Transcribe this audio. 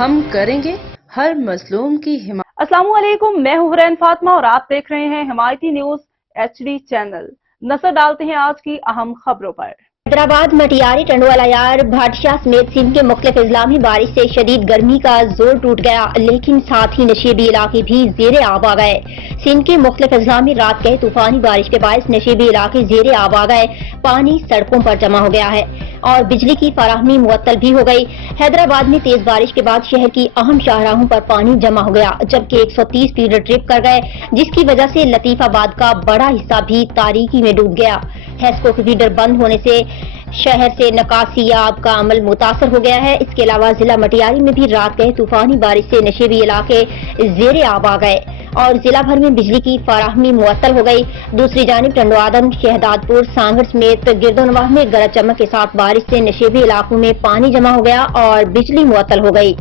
ہم کریں گے ہر مظلوم کی حمایت۔ السلام علیکم، میں ہوں حرین فاطمہ اور آپ دیکھ رہے ہیں حمایتی نیوز HD چینل۔ نظر ڈالتے ہیں آج کی اہم خبروں پر۔ حیدرآباد، مٹیاری، ٹنڈوالا یار، بھاٹشاہ سمیت سندھ کے مختلف اضلاع میں بارش سے شدید گرمی کا زور ٹوٹ گیا، لیکن ساتھ ہی نشیبی علاقے بھی زیر آب آ گئے۔ سندھ کے مختلف اضلاع میں رات گئے طوفانی بارش کے باعث نشیبی علاقے زیر آب آ گئے، پانی سڑکوں پر جمع ہو گیا ہے اور بجلی کی فراہمی معطل بھی ہو گئی۔ حیدرآباد میں تیز بارش کے بعد شہر کی اہم شاہراہوں پر پانی جمع ہو گیا، جبکہ 130 فیڈر ٹرپ کر گئے، جس کی وجہ سے لطیف آباد کا بڑا حصہ بھی تاریکی میں ڈوب گیا۔ ہیسکو کے فیڈر بند ہونے سے شہر سے نکاسی آب کا عمل متاثر ہو گیا ہے۔ اس کے علاوہ ضلع مٹیاری میں بھی رات گئے طوفانی بارش سے نشیبی علاقے زیر آب آ گئے اور ضلع بھر میں بجلی کی فراہمی معطل ہو گئی۔ دوسری جانب ٹنڈوادن، شہداد پور، سانگڑ سمیت گردونواہ میں گرج چمک کے ساتھ بارش سے نشیبی علاقوں میں پانی جمع ہو گیا اور بجلی معطل ہو گئی۔